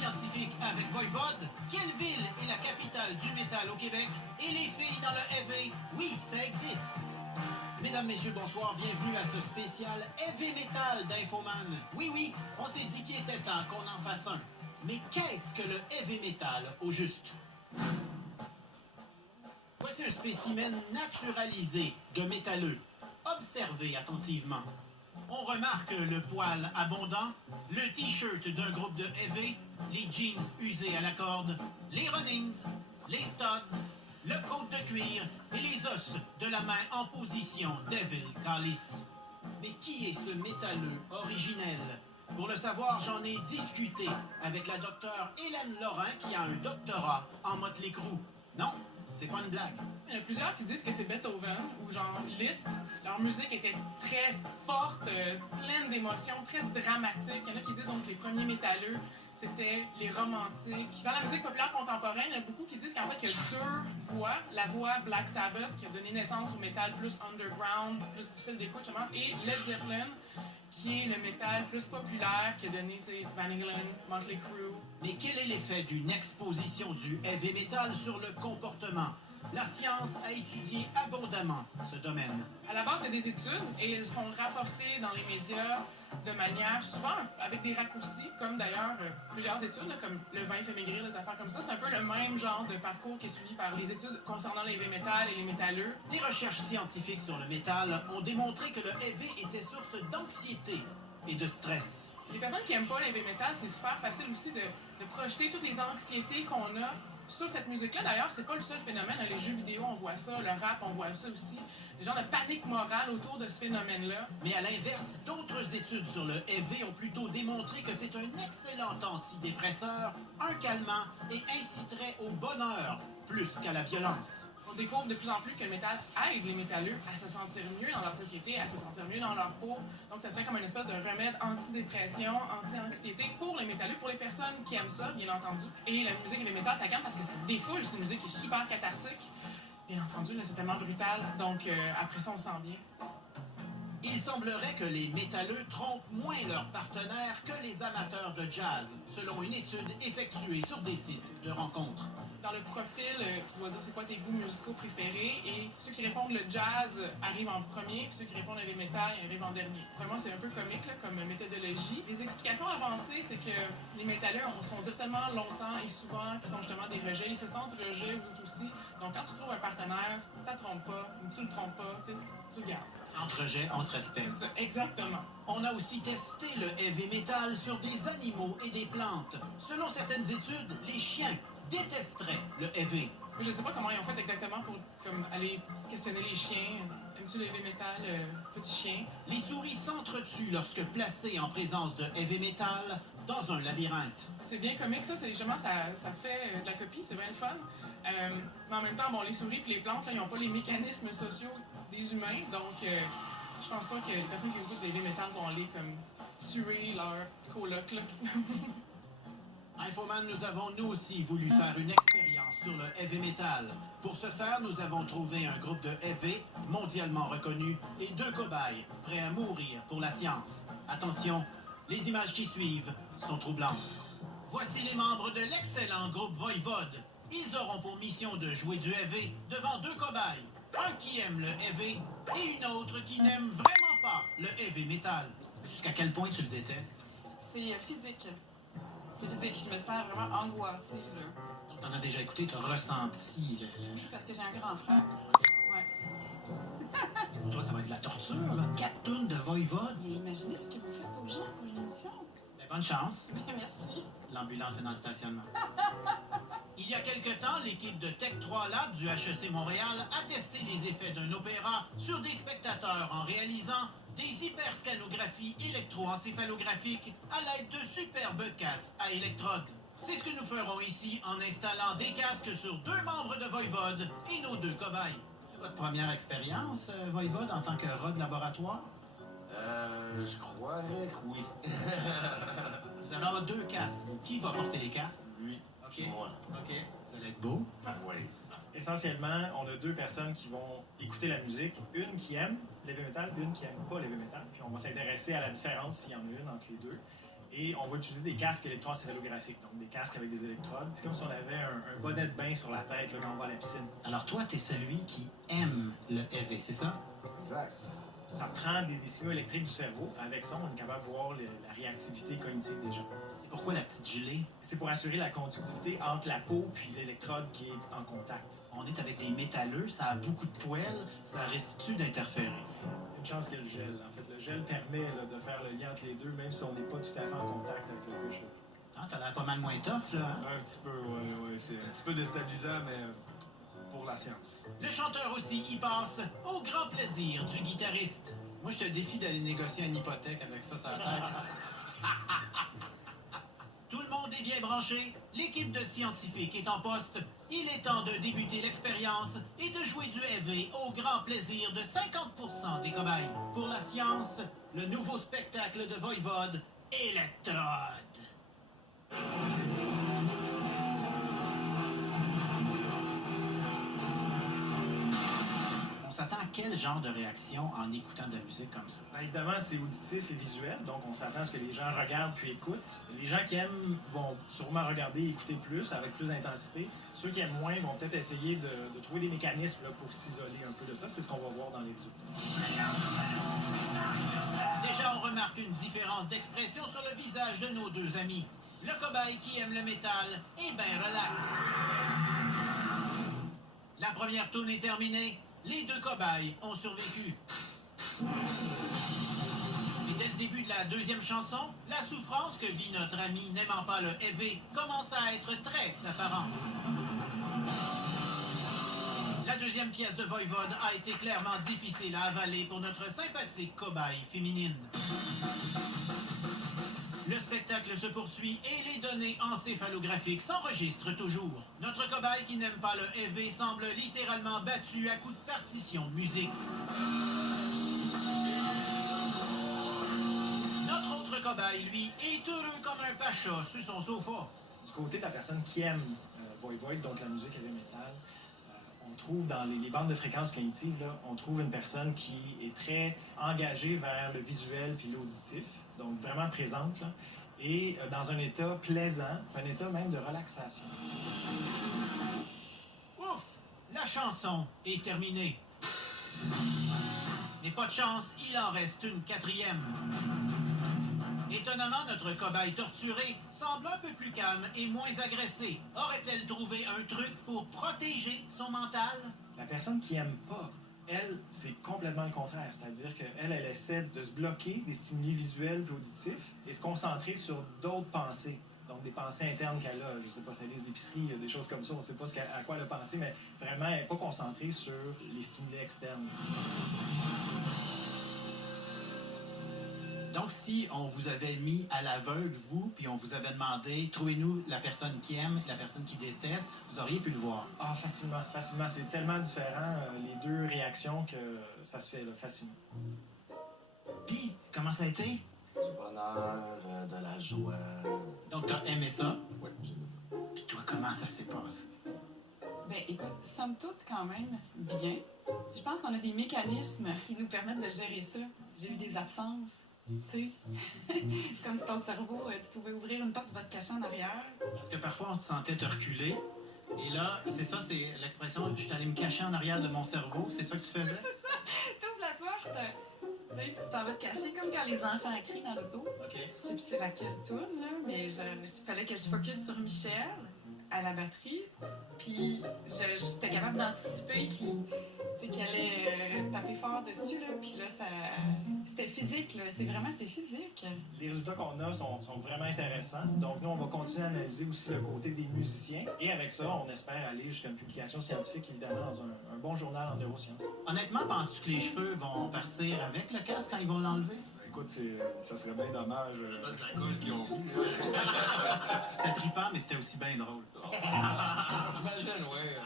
scientifique avec Voivode. Quelle ville est la capitale du métal au Québec? Et les filles dans le heavy? Oui, ça existe. Mesdames, messieurs, bonsoir. Bienvenue à ce spécial Heavy Metal d'Infoman. Oui, on s'est dit qu'il était temps qu'on en fasse un. Mais qu'est-ce que le Heavy Metal au juste? Voici un spécimen naturalisé de métalleux. Observez attentivement. On remarque le poil abondant, le t-shirt d'un groupe de heavy, les jeans usés à la corde, les runnings, les studs, le côte de cuir et les os de la main en position Devil Calice. Mais qui est ce métalleux originel? Pour le savoir, j'en ai discuté avec la docteure Hélène Lorrain qui a un doctorat en Motley Crue. Non, c'est pas une blague. Il y en a plusieurs qui disent que c'est Beethoven ou genre Liszt. Leur musique était très forte, pleine d'émotions, très dramatique. Il y en a qui disent donc que les premiers métalleux, c'était les romantiques. Dans la musique populaire contemporaine, il y a beaucoup qui disent qu'en fait, il y a deux voix. La voix Black Sabbath, qui a donné naissance au métal plus underground, plus difficile d'écoute, justement, et Led Zeppelin, qui est le métal plus populaire, qui a donné, tu sais, Van Halen, Motley Crue. Mais quel est l'effet d'une exposition du heavy metal sur le comportement? La science a étudié abondamment ce domaine. À la base, il y a des études et elles sont rapportées dans les médias de manière souvent avec des raccourcis, comme d'ailleurs plusieurs études, là, comme le vin fait maigrir, des affaires comme ça. C'est un peu le même genre de parcours qui est suivi par les études concernant les heavy metal et les métalleux. Des recherches scientifiques sur le métal ont démontré que le heavy était source d'anxiété et de stress. Les personnes qui n'aiment pas le heavy metal, c'est super facile aussi de projeter toutes les anxiétés qu'on a sur cette musique-là. D'ailleurs, c'est pas le seul phénomène. Les jeux vidéo, on voit ça. Le rap, on voit ça aussi. Le genre de panique morale autour de ce phénomène-là. Mais à l'inverse, d'autres études sur le heavy ont plutôt démontré que c'est un excellent antidépresseur, un calmant et inciterait au bonheur plus qu'à la violence. On découvre de plus en plus que le métal aide les métalleux à se sentir mieux dans leur société, à se sentir mieux dans leur peau. Donc, ça serait comme une espèce de remède anti-dépression, anti-anxiété pour les métalleux, pour les personnes qui aiment ça, bien entendu. Et la musique et le métal, ça calme parce que ça défoule. C'est une musique qui est super cathartique. Bien entendu, là, c'est tellement brutal. Donc, après ça, on se sent bien. Il semblerait que les métalleux trompent moins leurs partenaires que les amateurs de jazz, selon une étude effectuée sur des sites de rencontres. Dans le profil, tu vas dire c'est quoi tes goûts musicaux préférés et ceux qui répondent le jazz arrivent en premier, puis ceux qui répondent le métal arrivent en dernier. Vraiment, c'est un peu comique là, comme méthodologie. Les explications avancées, c'est que les métalleux sont dire tellement longtemps et souvent qu'ils sont justement des rejets. Ils se sentent rejetés, vous autres aussi. Donc, quand tu trouves un partenaire, tu ne te trompes pas, ou tu le trompes pas, tu le gardes. Entre rejets, on se respecte. Exactement. On a aussi testé le heavy metal sur des animaux et des plantes. Selon certaines études, les chiens détesteraient le heavy. Je ne sais pas comment ils ont fait exactement pour aller questionner les chiens. Aimes-tu le heavy metal, petit chien? Les souris s'entretuent lorsque placées en présence de heavy metal dans un labyrinthe. C'est bien comique, ça. Justement, ça fait de la copie, c'est bien le fun. Mais en même temps, bon, les souris et les plantes, là, ils n'ont pas les mécanismes sociaux des humains. Donc, je pense pas que les personnes qui écoutent le heavy metal vont aller comme tuer leur coloc, là. Infoman, nous avons nous aussi voulu faire une expérience sur le heavy metal. Pour ce faire, nous avons trouvé un groupe de heavy mondialement reconnu et deux cobayes prêts à mourir pour la science. Attention, les images qui suivent sont troublantes. Voici les membres de l'excellent groupe Voivode. Ils auront pour mission de jouer du heavy devant deux cobayes. Un qui aime le heavy et une autre qui n'aime vraiment pas le heavy metal. Jusqu'à quel point tu le détestes? C'est physique. C'est physique. Je me sens vraiment angoissée, là. Donc, t'en as déjà écouté, t'as ressenti. Oui, parce que j'ai un grand frère. Ouais. Pour toi, ça va être de la torture, là. 4 tonnes de Voivode. Mais imaginez ce que vous faites aux gens pour l'émission. Ben, bonne chance. Merci. L'ambulance est dans le stationnement. Il y a quelque temps, l'équipe de Tech 3 Lab du HEC Montréal a testé les effets d'un opéra sur des spectateurs en réalisant des hyperscanographies électroencéphalographiques à l'aide de superbes casques à électrodes. C'est ce que nous ferons ici en installant des casques sur deux membres de Voivode et nos deux cobayes. C'est votre première expérience, Voivode, en tant que rat de laboratoire? Je croirais que oui. Vous allez avoir deux casques. Qui va porter les casques? Lui. OK. Moi. OK. Vous allez être beau. Oui. Essentiellement, on a deux personnes qui vont écouter la musique. Une qui aime l'heavy metal, une qui aime pas l'heavy metal. Puis on va s'intéresser à la différence, s'il y en a une entre les deux. Et on va utiliser des casques électroencéphalographiques, donc des casques avec des électrodes. C'est comme si on avait un bonnet de bain sur la tête là, quand on va à la piscine. Alors toi, t'es celui qui aime le EV, c'est ça? Exact. Ça prend des signaux électriques du cerveau. Avec ça, on est capable de voir la réactivité cognitive des gens. C'est pourquoi la petite gelée? C'est pour assurer la conductivité entre la peau puis l'électrode qui est en contact. On est avec des métalleux, ça a beaucoup de poils, ça risque-tu d'interférer? Une chance qu'il y a le gel. En fait, le gel permet là, de faire le lien entre les deux, même si on n'est pas tout à fait en contact avec le couche. Ah, t'as l'air pas mal moins tough, là, hein? Un petit peu, ouais. C'est un petit peu déstabilisant, mais pour la science. Le chanteur aussi y passe, au grand plaisir du guitariste. Moi, je te défie d'aller négocier une hypothèque avec ça sur la tête. Tout le monde est bien branché, l'équipe de scientifiques est en poste. Il est temps de débuter l'expérience et de jouer du EV au grand plaisir de 50% des cobayes. Pour la science, le nouveau spectacle de Voivode, Electrode. On s'attend à quel genre de réaction en écoutant de la musique comme ça? Ben, évidemment, c'est auditif et visuel, donc on s'attend à ce que les gens regardent puis écoutent. Les gens qui aiment vont sûrement regarder et écouter plus, avec plus d'intensité. Ceux qui aiment moins vont peut-être essayer de trouver des mécanismes là, pour s'isoler un peu de ça. C'est ce qu'on va voir dans les résultats. Déjà, on remarque une différence d'expression sur le visage de nos deux amis. Le cobaye qui aime le métal est bien relax. La première tourne est terminée. Les deux cobayes ont survécu. Et dès le début de la deuxième chanson, la souffrance que vit notre ami n'aimant pas le EV commence à être très apparente. La deuxième pièce de Voivode a été clairement difficile à avaler pour notre sympathique cobaye féminine. Le spectacle se poursuit et les données encéphalographiques s'enregistrent toujours. Notre cobaye qui n'aime pas le EV semble littéralement battu à coups de partition de musique. Notre autre cobaye, lui, est heureux comme un pacha sur son sofa. Du côté de la personne qui aime Voivode, donc la musique heavy metal, on trouve dans les bandes de fréquences cognitives, là, on trouve une personne qui est très engagée vers le visuel puis l'auditif, donc vraiment présente, là, et dans un état plaisant, un état même de relaxation. Ouf! La chanson est terminée. Mais pas de chance, il en reste une quatrième. Étonnamment, notre cobaye torturée semble un peu plus calme et moins agressée. Aurait-elle trouvé un truc pour protéger son mental? La personne qui aime pas, elle, c'est complètement le contraire. C'est-à-dire qu'elle, elle essaie de se bloquer des stimuli visuels et auditifs et se concentrer sur d'autres pensées. Donc, des pensées internes qu'elle a. Je sais pas, sa liste d'épicerie, des choses comme ça. On ne sait pas à quoi elle a pensé, mais vraiment, elle n'est pas concentrée sur les stimuli externes. Donc, si on vous avait mis à l'aveugle, vous, puis on vous avait demandé, trouvez-nous la personne qui aime, la personne qui déteste, vous auriez pu le voir. Ah, facilement, facilement. C'est tellement différent, les deux réactions, que ça se fait là, facilement. Puis, comment ça a été? Du bonheur, de la joie. Donc, t'as aimé ça? Oui, j'ai aimé ça. Puis toi, comment ça s'est passé? Ben, écoute, somme toute, quand même, bien. Je pense qu'on a des mécanismes qui nous permettent de gérer ça. J'ai eu des absences. Tu sais, comme si ton cerveau, tu pouvais ouvrir une porte, tu vas te cacher en arrière. Parce que parfois, on te sentait te reculer. Et là, c'est ça, c'est l'expression « je suis allé me cacher en arrière de mon cerveau ». C'est ça que tu faisais? C'est ça! T'ouvres la porte, tu sais, puis tu t'en vas te cacher, comme quand les enfants crient dans l'auto. OK. Je sais plus c'est laquelle tourne, là, mais il fallait que je focus sur Michel, à la batterie. Puis j'étais capable d'anticiper qu'elle allait taper fort dessus, là. Puis là, c'était physique, là. C'est physique. Les résultats qu'on a sont vraiment intéressants. Donc, nous, on va continuer à analyser aussi le côté des musiciens. Et avec ça, on espère aller jusqu'à une publication scientifique, évidemment, dans un bon journal en neurosciences. Honnêtement, penses-tu que les cheveux vont partir avec le casque quand ils vont l'enlever? Écoute, ça serait bien dommage. De la colle qu'ils ont mis. C'était trippant, mais c'était aussi bien drôle. J'imagine, ouais.